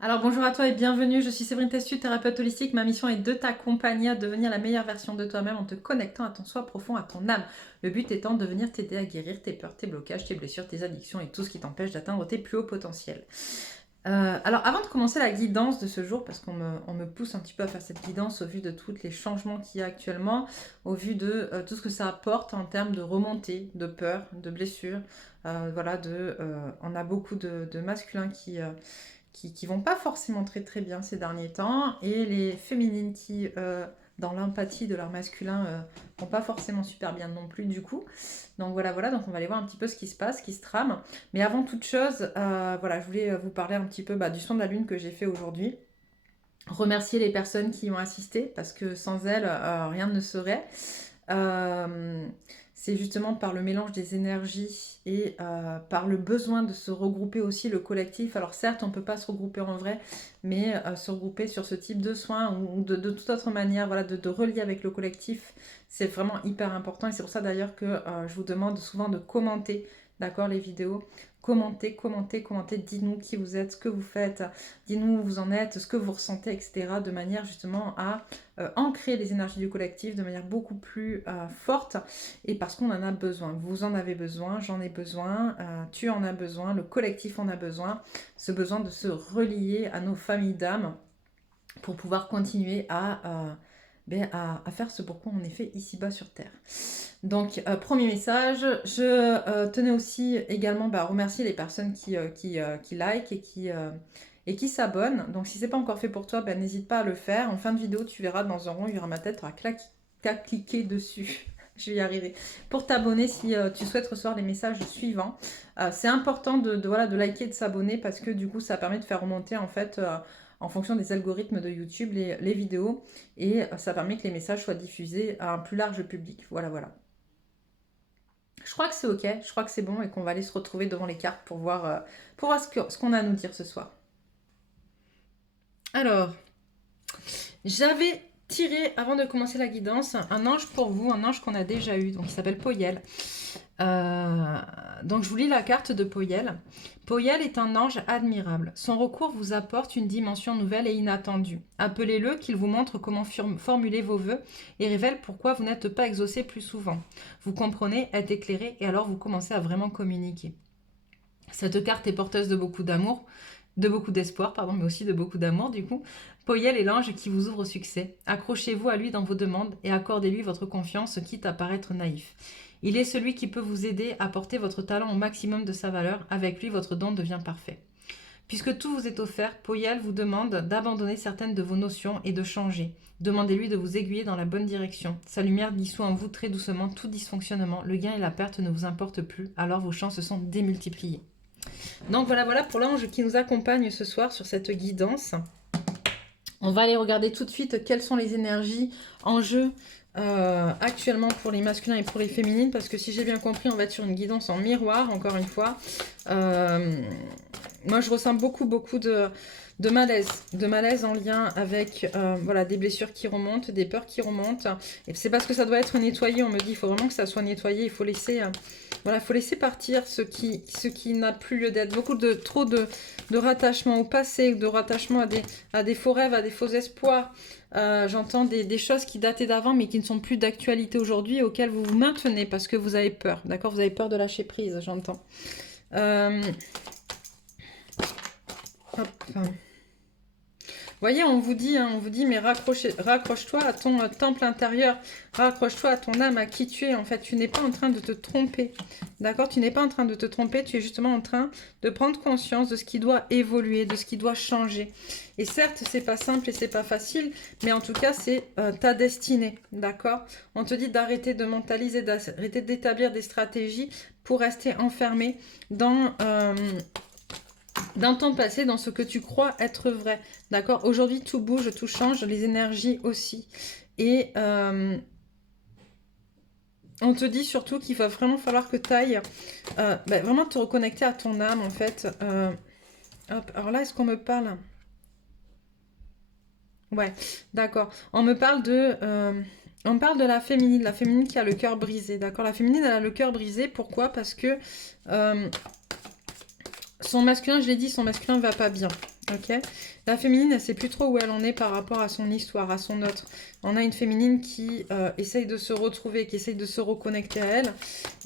Alors bonjour à toi et bienvenue, je suis Séverine Testu, thérapeute holistique. Ma mission est de t'accompagner à devenir la meilleure version de toi-même en te connectant à ton soi profond, à ton âme. Le but étant de venir t'aider à guérir tes peurs, tes blocages, tes blessures, tes addictions et tout ce qui t'empêche d'atteindre tes plus hauts potentiels. Alors avant de commencer la guidance de ce jour, parce qu'on me pousse un petit peu à faire cette guidance au vu de tous les changements qu'il y a actuellement, au vu de tout ce que ça apporte en termes de remontée, de peur, de blessures, on a beaucoup de masculins qui vont pas forcément très très bien ces derniers temps, et les féminines qui, dans l'empathie de leur masculin, vont pas forcément super bien non plus du coup. Donc voilà, donc on va aller voir un petit peu ce qui se passe, ce qui se trame. Mais avant toute chose, je voulais vous parler un petit peu du son de la lune que j'ai fait aujourd'hui. Remercier les personnes qui y ont assisté, parce que sans elles, rien ne serait. Euh, c'est justement par le mélange des énergies et par le besoin de se regrouper aussi le collectif. Alors certes, on ne peut pas se regrouper en vrai, mais se regrouper sur ce type de soins ou de toute autre manière, voilà, de relier avec le collectif, c'est vraiment hyper important. Et c'est pour ça d'ailleurs que je vous demande souvent de commenter, d'accord, les vidéos. Commentez, dites-nous qui vous êtes, ce que vous faites, dites-nous où vous en êtes, ce que vous ressentez, etc. De manière justement à ancrer les énergies du collectif de manière beaucoup plus forte, et parce qu'on en a besoin. Vous en avez besoin, j'en ai besoin, tu en as besoin, le collectif en a besoin, ce besoin de se relier à nos familles d'âmes pour pouvoir continuer à faire ce pourquoi on est fait ici-bas sur Terre. Donc, premier message, je tenais aussi également à remercier les personnes qui like et qui s'abonnent. Donc, si ce n'est pas encore fait pour toi, n'hésite pas à le faire. En fin de vidéo, tu verras dans un rond, il y aura ma tête, tu auras qu'à cliquer dessus. Je vais y arriver. Pour t'abonner si tu souhaites recevoir les messages suivants. C'est important de liker et de s'abonner, parce que du coup, ça permet de faire remonter en fait, en fonction des algorithmes de YouTube, les vidéos. Et ça permet que les messages soient diffusés à un plus large public. Voilà. Je crois que c'est ok, je crois que c'est bon et qu'on va aller se retrouver devant les cartes pour voir ce qu'on a à nous dire ce soir. Alors, j'avais tiré, avant de commencer la guidance, un ange pour vous, un ange qu'on a déjà eu, donc il s'appelle Poyel. Donc je vous lis la carte de Poyel. Poyel est un ange admirable. Son recours vous apporte une dimension nouvelle et inattendue. Appelez-le, qu'il vous montre comment formuler vos vœux et révèle pourquoi vous n'êtes pas exaucé plus souvent. Vous comprenez, êtes éclairé, et alors vous commencez à vraiment communiquer. Cette carte est porteuse de beaucoup d'amour, de beaucoup d'espoir, pardon, mais aussi de beaucoup d'amour du coup. Poyel est l'ange qui vous ouvre au succès. Accrochez-vous à lui dans vos demandes et accordez-lui votre confiance, quitte à paraître naïf. Il est celui qui peut vous aider à porter votre talent au maximum de sa valeur. Avec lui, votre don devient parfait. Puisque tout vous est offert, Poyel vous demande d'abandonner certaines de vos notions et de changer. Demandez-lui de vous aiguiller dans la bonne direction. Sa lumière dissout en vous très doucement tout dysfonctionnement. Le gain et la perte ne vous importent plus, alors vos chances sont démultipliées. Donc voilà pour l'ange qui nous accompagne ce soir sur cette guidance. On va aller regarder tout de suite quelles sont les énergies en jeu actuellement pour les masculins et pour les féminines, parce que si j'ai bien compris, on va être sur une guidance en miroir, encore une fois. Moi, je ressens beaucoup de malaise en lien avec des blessures qui remontent, des peurs qui remontent. Et c'est parce que ça doit être nettoyé. On me dit, il faut vraiment que ça soit nettoyé. Il faut laisser, faut laisser partir ce qui n'a plus lieu d'être. Trop de rattachement au passé, de rattachement à des faux rêves, à des faux espoirs. J'entends des choses qui dataient d'avant, mais qui ne sont plus d'actualité aujourd'hui, auxquelles vous vous maintenez parce que vous avez peur. D'accord, vous avez peur de lâcher prise, j'entends. Hop. Vous voyez, on vous dit, mais raccroche-toi à ton temple intérieur, raccroche-toi à ton âme, à qui tu es. En fait, tu n'es pas en train de te tromper, d'accord? Tu n'es pas en train de te tromper, tu es justement en train de prendre conscience de ce qui doit évoluer, de ce qui doit changer. Et certes, c'est pas simple et c'est pas facile, mais en tout cas, c'est ta destinée, d'accord? On te dit d'arrêter de mentaliser, d'arrêter d'établir des stratégies pour rester enfermé dans ton passé, dans ce que tu crois être vrai. D'accord? Aujourd'hui, tout bouge, tout change, les énergies aussi. Et on te dit surtout qu'il va vraiment falloir que tu ailles vraiment te reconnecter à ton âme, en fait. Hop, alors là, est-ce qu'on me parle? Ouais, d'accord. On me parle on parle de la féminine qui a le cœur brisé, d'accord? La féminine, elle a le cœur brisé, pourquoi? Parce que son masculin, je l'ai dit, son masculin va pas bien, Ok. La féminine, elle sait plus trop où elle en est par rapport à son histoire, à son autre. On a une féminine qui essaye de se retrouver, qui essaye de se reconnecter à elle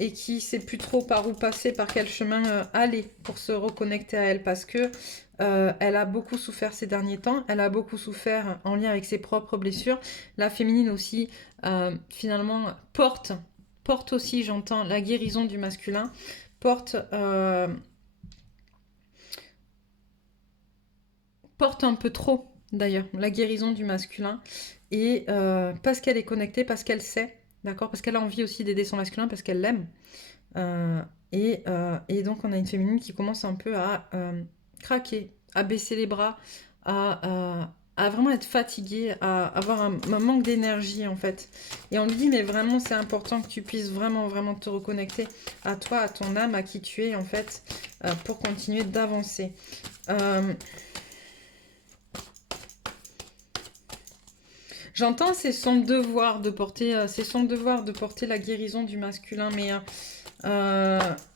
et qui sait plus trop par où passer, par quel chemin aller pour se reconnecter à elle, parce que elle a beaucoup souffert ces derniers temps. Elle a beaucoup souffert en lien avec ses propres blessures. La féminine aussi, finalement, porte aussi, j'entends, la guérison du masculin, porte porte un peu trop, d'ailleurs, la guérison du masculin. Et parce qu'elle est connectée, parce qu'elle sait, d'accord, parce qu'elle a envie aussi d'aider son masculin, parce qu'elle l'aime. Euh, et donc, on a une féminine qui commence un peu à craquer, à baisser les bras, à vraiment être fatiguée, à avoir un manque d'énergie, en fait. Et on lui dit, mais vraiment, c'est important que tu puisses vraiment, vraiment te reconnecter à toi, à ton âme, à qui tu es, en fait, pour continuer d'avancer. Euh, J'entends, c'est son devoir de porter la guérison du masculin, mais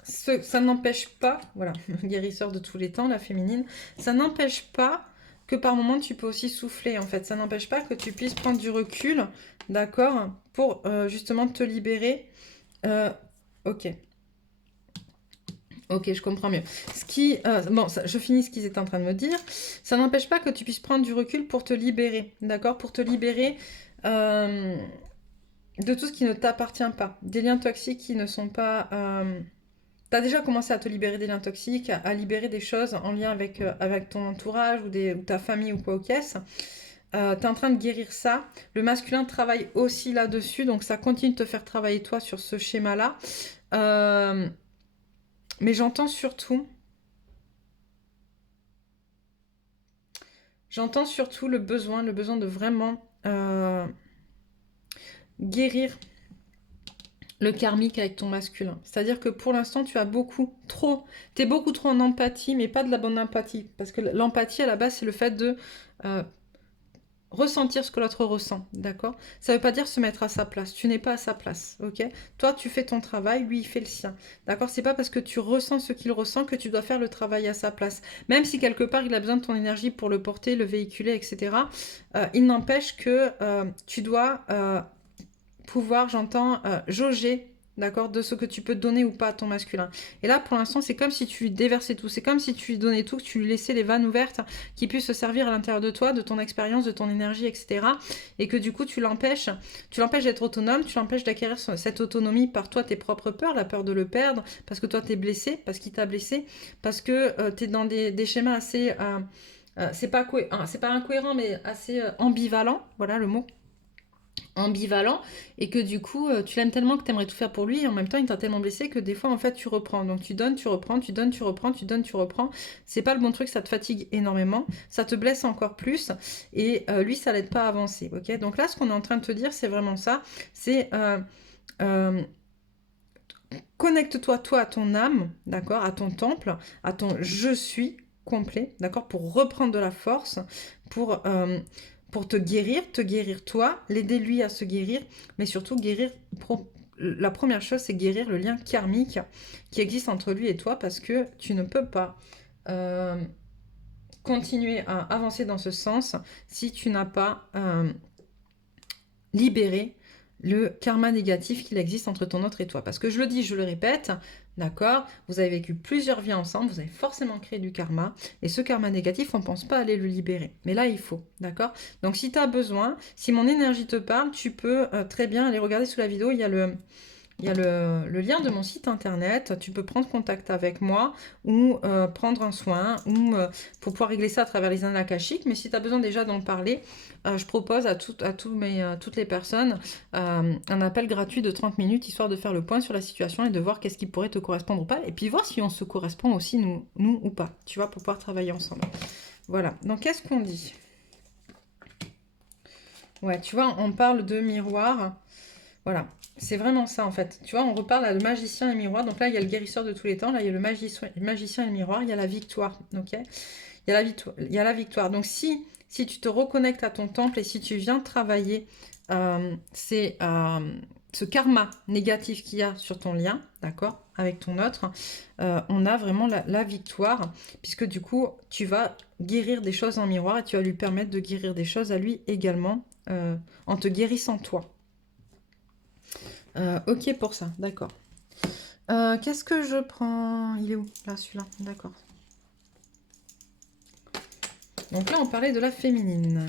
ça n'empêche pas, voilà, guérisseur de tous les temps, la féminine, ça n'empêche pas que par moments tu peux aussi souffler, en fait. Ça n'empêche pas que tu puisses prendre du recul, d'accord, pour justement te libérer. Ok. Ok, je comprends mieux. Bon, je finis ce qu'ils étaient en train de me dire. Ça n'empêche pas que tu puisses prendre du recul pour te libérer, d'accord? Pour te libérer euh, de tout ce qui ne t'appartient pas. Des liens toxiques qui ne sont pas... Tu as déjà commencé à te libérer des liens toxiques, à libérer des choses en lien avec ton entourage ou ta famille ou quoi au caisse. Tu es en train de guérir ça. Le masculin travaille aussi là-dessus, donc ça continue de te faire travailler toi sur ce schéma-là. Euh, mais j'entends surtout le besoin de vraiment guérir le karmique avec ton masculin. C'est-à-dire que pour l'instant, t'es beaucoup trop en empathie, mais pas de la bonne empathie. Parce que l'empathie, à la base, c'est le fait de euh, ressentir ce que l'autre ressent, d'accord? Ça veut pas dire se mettre à sa place. Tu n'es pas à sa place, ok? Toi, tu fais ton travail, lui, il fait le sien, d'accord? C'est pas parce que tu ressens ce qu'il ressent que tu dois faire le travail à sa place. Même si quelque part, il a besoin de ton énergie pour le porter, le véhiculer, etc. Il n'empêche que tu dois pouvoir, j'entends, jauger, d'accord, de ce que tu peux donner ou pas à ton masculin. Et là, pour l'instant, c'est comme si tu lui déversais tout. C'est comme si tu lui donnais tout, que tu lui laissais les vannes ouvertes qui puissent se servir à l'intérieur de toi, de ton expérience, de ton énergie, etc. Et que du coup, tu l'empêches d'être autonome, tu l'empêches d'acquérir cette autonomie par toi, tes propres peurs, la peur de le perdre, parce que toi, t'es blessé, parce qu'il t'a blessé, parce que t'es dans des schémas assez... c'est pas incohérent, mais assez ambivalent, voilà le mot, ambivalent, et que du coup tu l'aimes tellement que tu aimerais tout faire pour lui, et en même temps il t'a tellement blessé que des fois en fait tu reprends, donc tu donnes, tu reprends, tu donnes, tu reprends, tu donnes, tu reprends. C'est pas le bon truc, ça te fatigue énormément, ça te blesse encore plus, et lui ça l'aide pas à avancer, ok? Donc là ce qu'on est en train de te dire c'est vraiment ça, c'est euh, connecte-toi toi à ton âme, d'accord, à ton temple, à ton je suis complet, d'accord, pour reprendre de la force, pour pour te guérir toi, l'aider lui à se guérir, mais surtout la première chose, c'est guérir le lien karmique qui existe entre lui et toi, parce que tu ne peux pas euh, continuer à avancer dans ce sens si tu n'as pas libéré le karma négatif qu'il existe entre ton autre et toi. Parce que je le dis, je le répète, d'accord, vous avez vécu plusieurs vies ensemble, vous avez forcément créé du karma, et ce karma négatif, on ne pense pas aller le libérer. Mais là, il faut, d'accord? Donc si tu as besoin, si mon énergie te parle, tu peux très bien aller regarder sous la vidéo, il y a le lien de mon site internet, tu peux prendre contact avec moi ou prendre un soin ou pour pouvoir régler ça à travers les annales akashiques. Mais si tu as besoin déjà d'en parler, je propose à toutes les personnes un appel gratuit de 30 minutes histoire de faire le point sur la situation et de voir qu'est-ce qui pourrait te correspondre ou pas. Et puis voir si on se correspond aussi nous ou pas, tu vois, pour pouvoir travailler ensemble. Voilà, donc qu'est-ce qu'on dit? Ouais, tu vois, on parle de miroir. Voilà, c'est vraiment ça en fait. Tu vois, on reparle à le magicien et le miroir. Donc là, il y a le guérisseur de tous les temps. Là, il y a le magicien et le miroir. Il y a la victoire. Ok, il y a la victoire. Donc si tu te reconnectes à ton temple et si tu viens travailler c'est ce karma négatif qu'il y a sur ton lien, d'accord, avec ton autre, on a vraiment la victoire, puisque du coup, tu vas guérir des choses en miroir et tu vas lui permettre de guérir des choses à lui également, en te guérissant toi. Ok pour ça, d'accord. Qu'est-ce que je prends? Il est où? Là, celui-là, d'accord. Donc là, on parlait de la féminine.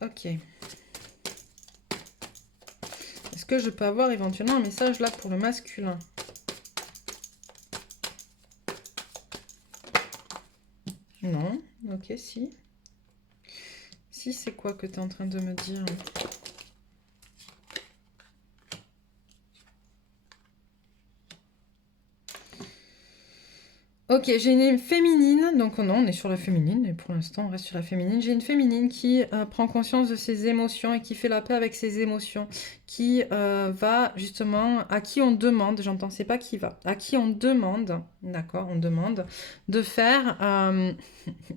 Ok. Est-ce que je peux avoir éventuellement un message là pour le masculin? Non. Ok, si. Si, c'est quoi que tu es en train de me dire? Ok, j'ai une féminine, donc non, on est sur la féminine, et pour l'instant on reste sur la féminine. J'ai une féminine qui prend conscience de ses émotions et qui fait la paix avec ses émotions, qui va justement, à qui on demande, j'entends, c'est pas qui va, à qui on demande, d'accord, on demande de faire,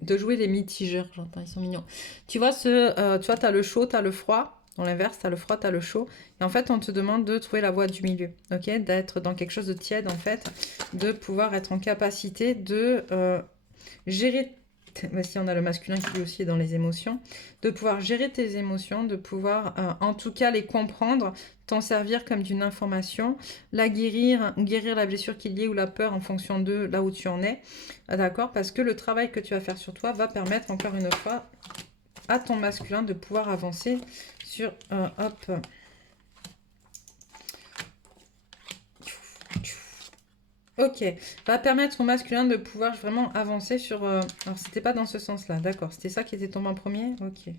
de jouer les mitigeurs, j'entends, ils sont mignons. Tu vois, tu vois, t'as le chaud, t'as le froid. Dans l'inverse, t'as le froid, t'as le chaud. Et en fait, on te demande de trouver la voie du milieu, ok? D'être dans quelque chose de tiède, en fait, de pouvoir être en capacité de gérer, si on a le masculin qui lui aussi est dans les émotions, de pouvoir gérer tes émotions, de pouvoir en tout cas les comprendre, t'en servir comme d'une information, la guérir, guérir la blessure qu'il y ait ou la peur en fonction de là où tu en es, d'accord? Parce que le travail que tu vas faire sur toi va permettre encore une fois à ton masculin de pouvoir avancer sur hop. Ok, va permettre au masculin de pouvoir vraiment avancer sur... Alors, c'était pas dans ce sens-là, d'accord. C'était ça qui était tombé en premier. Ok,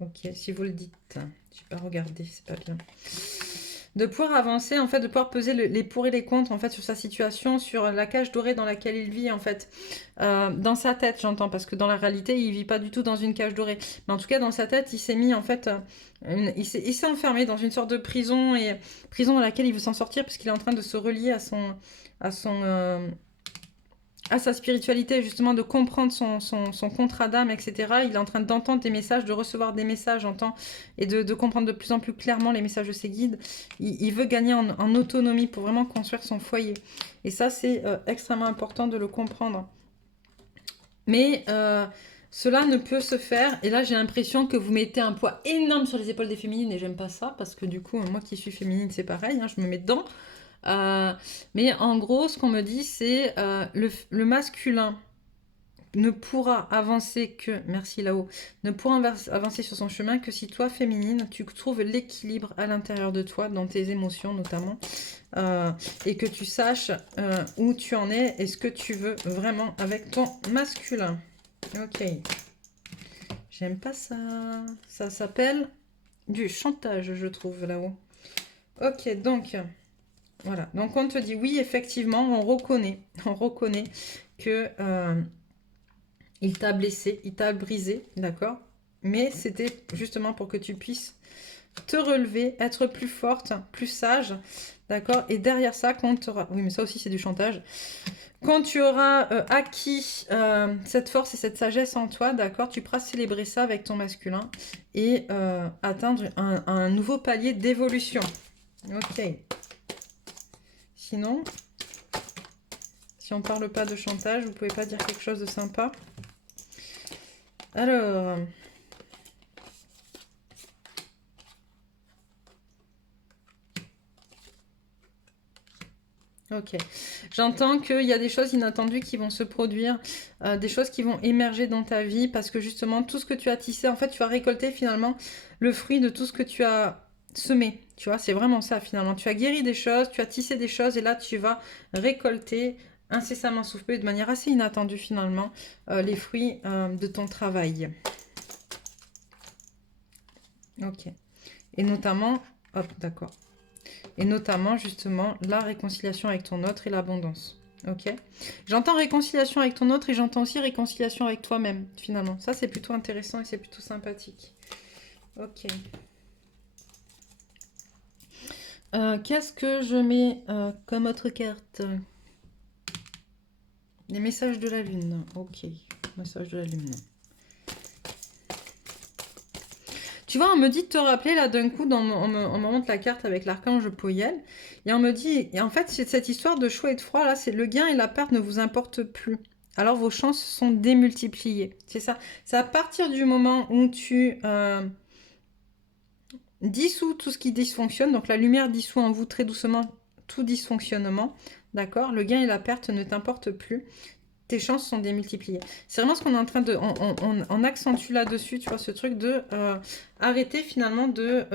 ok, si vous le dites. J'ai pas regardé, c'est pas bien. De pouvoir avancer, en fait, de pouvoir peser les pour et les contre, en fait, sur sa situation, sur la cage dorée dans laquelle il vit, en fait. Dans sa tête, j'entends, parce que dans la réalité, il vit pas du tout dans une cage dorée. Mais en tout cas, dans sa tête, il s'est mis, en fait, il s'est enfermé dans une sorte de prison, et prison dans laquelle il veut s'en sortir, parce qu'il est en train de se relier à sa spiritualité, justement, de comprendre son contrat d'âme, etc. Il est en train d'entendre des messages, de recevoir des messages, et de comprendre de plus en plus clairement les messages de ses guides. Il veut gagner en autonomie pour vraiment construire son foyer. Et ça, c'est extrêmement important de le comprendre. Mais cela ne peut se faire, et là j'ai l'impression que vous mettez un poids énorme sur les épaules des féminines, et j'aime pas ça, parce que du coup, moi qui suis féminine, c'est pareil, hein, je me mets dedans. Mais en gros, ce qu'on me dit, c'est le masculin ne pourra avancer que, merci là-haut, ne pourra avancer sur son chemin que si toi, féminine, tu trouves l'équilibre à l'intérieur de toi, dans tes émotions notamment, et que tu saches où tu en es et ce que tu veux vraiment avec ton masculin. Ok. J'aime pas ça. Ça s'appelle du chantage, je trouve, là-haut. Ok, donc... Voilà, donc on te dit oui, effectivement, on reconnaît que il t'a blessé, il t'a brisé, d'accord? Mais c'était justement pour que tu puisses te relever, être plus forte, plus sage, d'accord? Et derrière ça, quand tu auras... Oui, mais ça aussi, c'est du chantage. Quand tu auras acquis cette force et cette sagesse en toi, d'accord? Tu pourras célébrer ça avec ton masculin et atteindre un nouveau palier d'évolution. Ok. Sinon, si on parle pas de chantage, vous pouvez pas dire quelque chose de sympa? Alors... Ok. J'entends qu'il y a des choses inattendues qui vont se produire, des choses qui vont émerger dans ta vie, parce que justement, tout ce que tu as tissé, en fait, tu vas récolter finalement le fruit de tout ce que tu as semé. Tu vois, c'est vraiment ça finalement. Tu as guéri des choses, tu as tissé des choses, et là, tu vas récolter incessamment sous peu, de manière assez inattendue finalement, les fruits de ton travail. Ok. Et notamment, hop, d'accord. Et notamment, justement, la réconciliation avec ton autre et l'abondance. Ok. J'entends réconciliation avec ton autre et j'entends aussi réconciliation avec toi-même, finalement. Ça, c'est plutôt intéressant et c'est plutôt sympathique. Ok. Qu'est-ce que je mets comme autre carte? Les messages de la lune. Ok. Messages de la lune. Tu vois, on me dit de te rappeler là d'un coup, on me montre la carte avec l'archange Poyel, et on me dit, et en fait, c'est cette histoire de chaud et de froid là, c'est le gain et la perte ne vous importent plus. Alors vos chances sont démultipliées. C'est ça. C'est à partir du moment où tu dissous tout ce qui dysfonctionne, donc la lumière dissout en vous très doucement tout dysfonctionnement, d'accord? Le gain et la perte ne t'importent plus. Tes chances sont démultipliées. C'est vraiment ce qu'on est en train de... On accentue là-dessus, tu vois, ce truc de arrêter finalement de...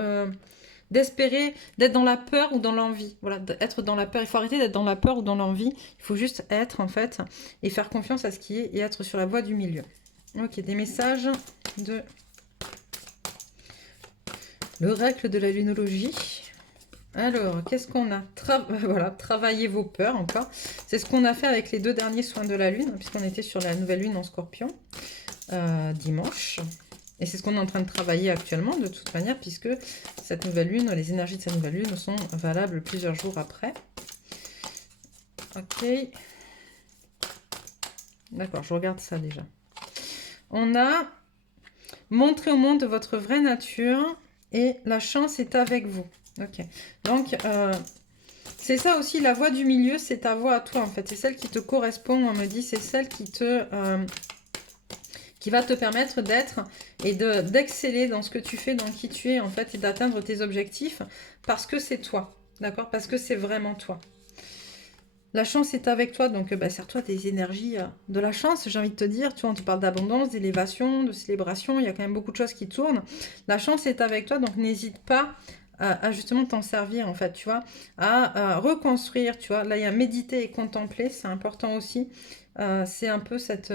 d'espérer, d'être dans la peur ou dans l'envie. Voilà, d'être dans la peur. Il faut arrêter d'être dans la peur ou dans l'envie. Il faut juste être, en fait, et faire confiance à ce qui est et être sur la voie du milieu. Ok, des messages de l'oracle de la lunologie. Alors, qu'est-ce qu'on a voilà, travailler vos peurs encore. C'est ce qu'on a fait avec les 2 derniers soins de la lune, puisqu'on était sur la nouvelle lune en scorpion, dimanche. Et c'est ce qu'on est en train de travailler actuellement, de toute manière, puisque cette nouvelle lune, les énergies de cette nouvelle lune sont valables plusieurs jours après. Ok. D'accord, je regarde ça déjà. On a montré au monde votre vraie nature et la chance est avec vous. Ok. Donc, c'est ça aussi, la voie du milieu, c'est ta voie à toi, en fait. C'est celle qui te correspond, on me dit, c'est celle qui va te permettre d'être et d'exceller dans ce que tu fais, dans qui tu es, en fait, et d'atteindre tes objectifs, parce que c'est toi, d'accord? Parce que c'est vraiment toi. La chance est avec toi, donc sers-toi des énergies de la chance, j'ai envie de te dire. Tu vois, on te parle d'abondance, d'élévation, de célébration, il y a quand même beaucoup de choses qui tournent. La chance est avec toi, donc n'hésite pas à justement t'en servir, en fait, tu vois, à reconstruire, tu vois. Là, il y a méditer et contempler, c'est important aussi. C'est un peu cette...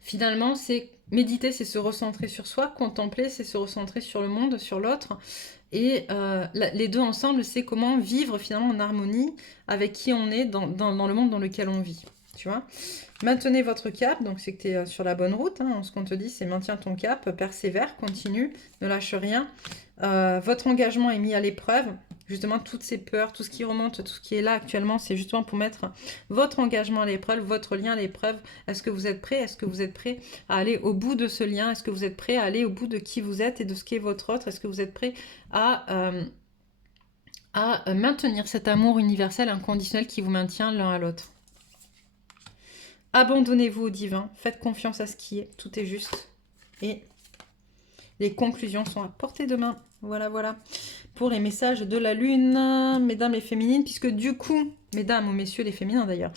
Finalement, c'est méditer, c'est se recentrer sur soi. Contempler, c'est se recentrer sur le monde, sur l'autre. Et les deux ensemble, c'est comment vivre finalement en harmonie avec qui on est dans le monde dans lequel on vit. Tu vois, maintenez votre cap, donc c'est que tu es sur la bonne route. Hein. Ce qu'on te dit, c'est maintiens ton cap, persévère, continue, ne lâche rien. Votre engagement est mis à l'épreuve. Justement, toutes ces peurs, tout ce qui remonte, tout ce qui est là actuellement, c'est justement pour mettre votre engagement à l'épreuve, votre lien à l'épreuve. Est-ce que vous êtes prêt? Est-ce que vous êtes prêt à aller au bout de ce lien? Est-ce que vous êtes prêt à aller au bout de qui vous êtes et de ce qu'est votre autre? Est-ce que vous êtes prêt à maintenir cet amour universel inconditionnel qui vous maintient l'un à l'autre? Abandonnez-vous au divin, faites confiance à ce qui est, tout est juste. Et les conclusions sont à portée de main. Voilà, voilà. Pour les messages de la lune, mesdames les féminines, puisque du coup, mesdames ou messieurs les féminins d'ailleurs,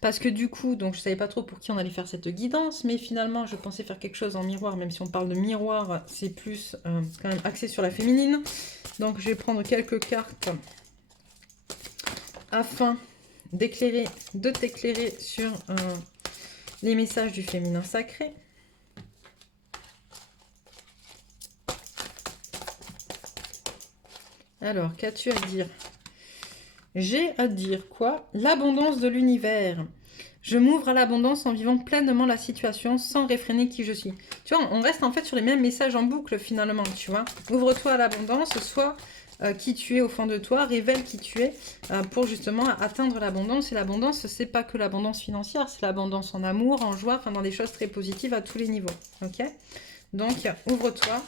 parce que du coup, donc je savais pas trop pour qui on allait faire cette guidance, mais finalement je pensais faire quelque chose en miroir, même si on parle de miroir, c'est plus quand même axé sur la féminine. Donc je vais prendre quelques cartes afin d'éclairer, de t'éclairer sur les messages du féminin sacré. Alors, qu'as-tu à dire? J'ai à dire quoi? L'abondance de l'univers. Je m'ouvre à l'abondance en vivant pleinement la situation sans réfréner qui je suis. Tu vois, on reste en fait sur les mêmes messages en boucle finalement, tu vois. Ouvre-toi à l'abondance, sois qui tu es au fond de toi, révèle qui tu es pour justement atteindre l'abondance. Et l'abondance, c'est pas que l'abondance financière, c'est l'abondance en amour, en joie, enfin dans des choses très positives à tous les niveaux. Ok? Donc, ouvre-toi.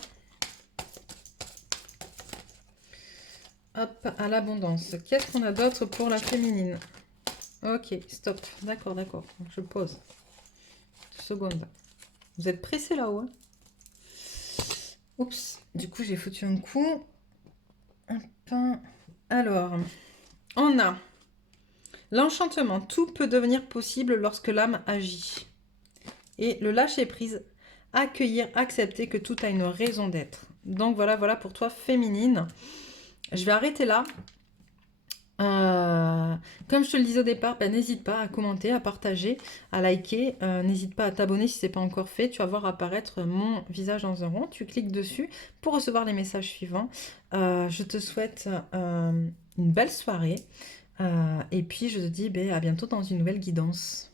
Hop, à l'abondance. Qu'est-ce qu'on a d'autre pour la féminine? Ok, stop. D'accord, d'accord. Je pose. 2 secondes. Vous êtes pressés là-haut. Hein? Oups. Du coup, j'ai foutu un coup. Un pain. Alors, on a l'enchantement. Tout peut devenir possible lorsque l'âme agit. Et le lâcher-prise. Accueillir, accepter que tout a une raison d'être. Donc voilà, voilà pour toi, féminine. Je vais arrêter là. Comme je te le disais au départ, n'hésite pas à commenter, à partager, à liker. N'hésite pas à t'abonner si ce n'est pas encore fait. Tu vas voir apparaître mon visage dans un rond. Tu cliques dessus pour recevoir les messages suivants. Je te souhaite une belle soirée. Et puis je te dis à bientôt dans une nouvelle guidance.